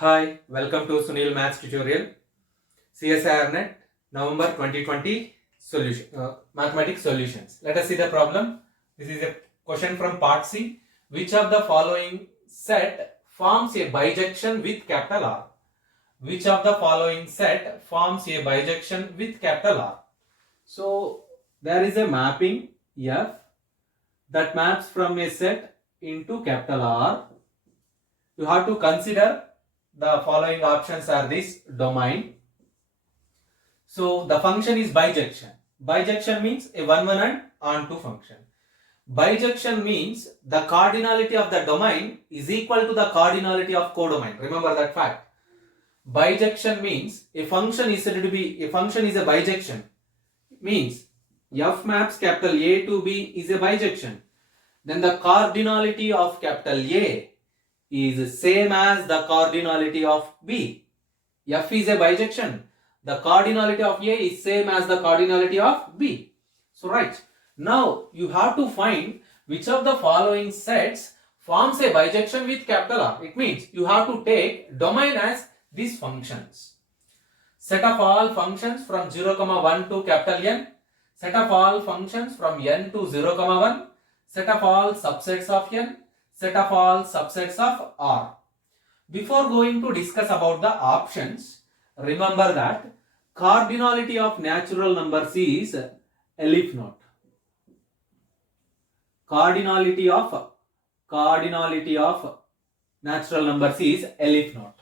Hi, welcome to Sunil Maths tutorial. CSIRNet November 2020 solution mathematics solutions. Let us see the problem. This is a question from part C. Which of the following set forms a bijection with capital R? Which of the following set forms a bijection with capital R? So there is a mapping F that maps from a set into capital R. You have to consider the following options are this domain. So the function is bijection. Bijection means a one and onto function. Bijection means the cardinality of the domain is equal to the cardinality of codomain. Remember that fact. Bijection means a function is said to be a bijection. Means F maps capital A to B is a bijection. Then the cardinality of capital A is same as the cardinality of B. F is a bijection. The cardinality of A is same as the cardinality of B. So right. Now you have to find which of the following sets forms a bijection with capital R. It means you have to take domain as these functions. Set of all functions from 0, 1 to capital N. Set of all functions from N to 0, 1. Set of all subsets of N. Set of all subsets of R. Before going to discuss about the options, remember that cardinality of natural numbers is leaf node. Cardinality of natural numbers is leaf node.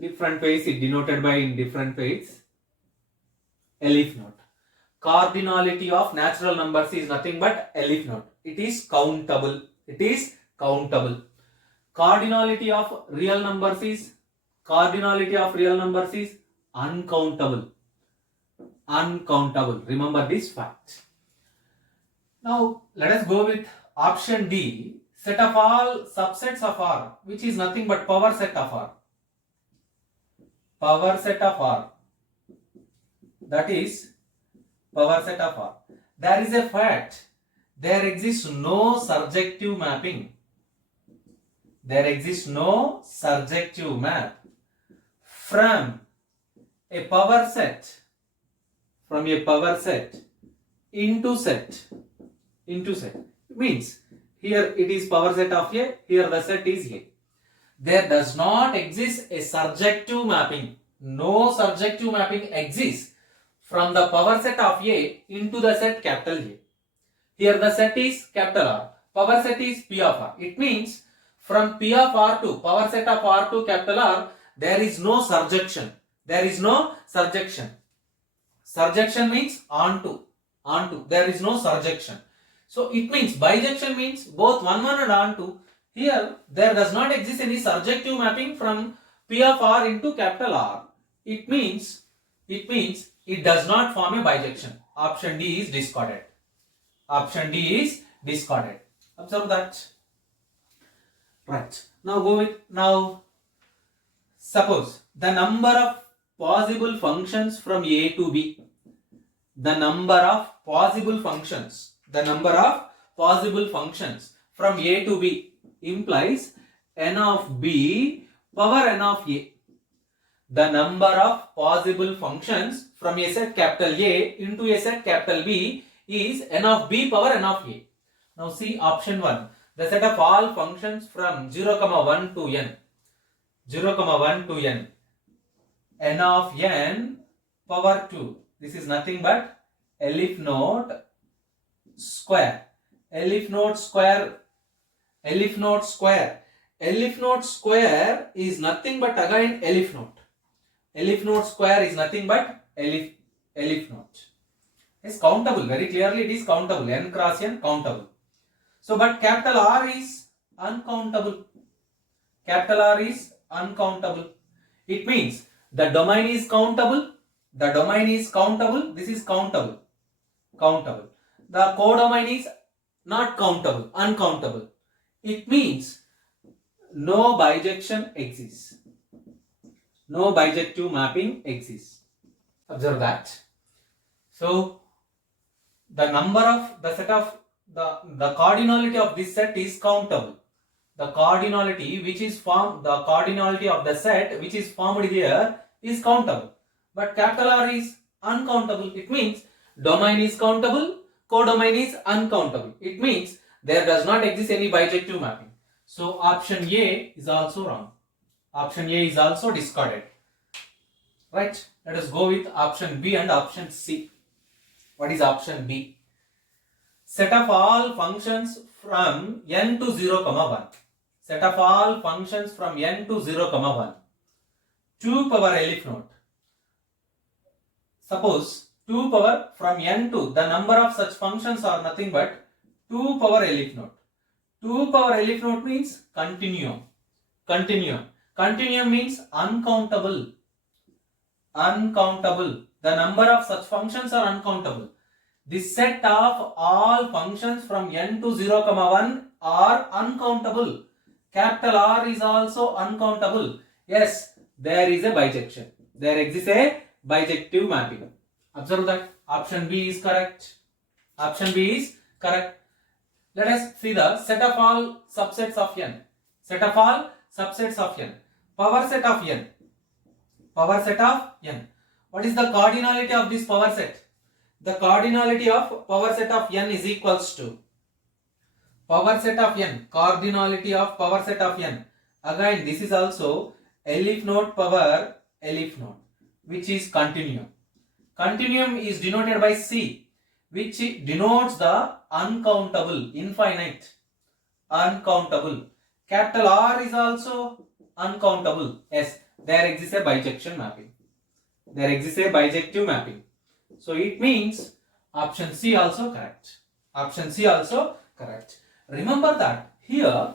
Different ways it denoted by in different ways. Leaf node. Cardinality of natural numbers is nothing but leaf node. It is countable. It is countable. Cardinality of real numbers is uncountable. Uncountable. Remember this fact. Now let us go with option D. Set of all subsets of R, which is nothing but power set of R. Power set of R. That is power set of R. There is a fact. There exists no surjective mapping. There exists no surjective map from a power set into set. Means here it is power set of A, here the set is A. There does not exist a surjective mapping. No surjective mapping exists from the power set of A into the set capital A. Here the set is capital R. Power set is P of R. It means from P of R to power set of R to capital R, there is no surjection. There is no surjection. Surjection means onto. There is no surjection. So it means bijection means both one and onto. Here there does not exist any surjective mapping from P of R into capital R. It means it does not form a bijection. Option D is discarded. Option D is discarded. Observe that. Right. Now suppose the number of possible functions from A to B. The number of possible functions from A to B implies n of B power n of A. The number of possible functions from a set capital A into a set capital B is n of B power n of A. Now see option 1. The set of all functions from 0, 1 to n. 0, 1 to n. N of n power 2. This is nothing but leaf node square. Leaf node square is nothing but again leaf node. Leaf node square is nothing but leaf node. It's countable. Very clearly it is countable. N cross n countable. So but capital R is uncountable. Capital R is uncountable. It means the domain is countable. This is countable. The codomain is not countable, uncountable. It means no bijection exists. No bijective mapping exists. Observe that. So the cardinality of this set is countable. the cardinality which is formed, the cardinality of the set which is formed here is countable. But capital R is uncountable. It means domain is countable, codomain is uncountable. It means there does not exist any bijective mapping. So option A is also wrong. Option A is also discarded. Right? Let us go with option B and option C. What is option B? Set of all functions from n to 0, 1. Set of all functions from n to 0, 1. 2 power elif node. Suppose 2 power from n to, the number of such functions are nothing but 2 power elif node. 2 power elif node means continuum. Continuum. Continuum means uncountable. Uncountable. The number of such functions are uncountable. The set of all functions from n to 0, 1 are uncountable. Capital R is also uncountable. Yes, there is a bijection. There exists a bijective mapping. Observe that option B is correct. Option B is correct. Let us see the set of all subsets of n. Set of all subsets of n. Power set of n. Power set of n. What is the cardinality of this power set? The cardinality of power set of n is equals to power set of n. Cardinality of power set of n. Again, this is also elif node power elif node, which is continuum. Continuum is denoted by C, which denotes the uncountable, infinite, uncountable. Capital R is also uncountable. Yes, there exists a bijection mapping. There exists a bijective mapping. So it means option C also correct. Option C also correct. Remember that here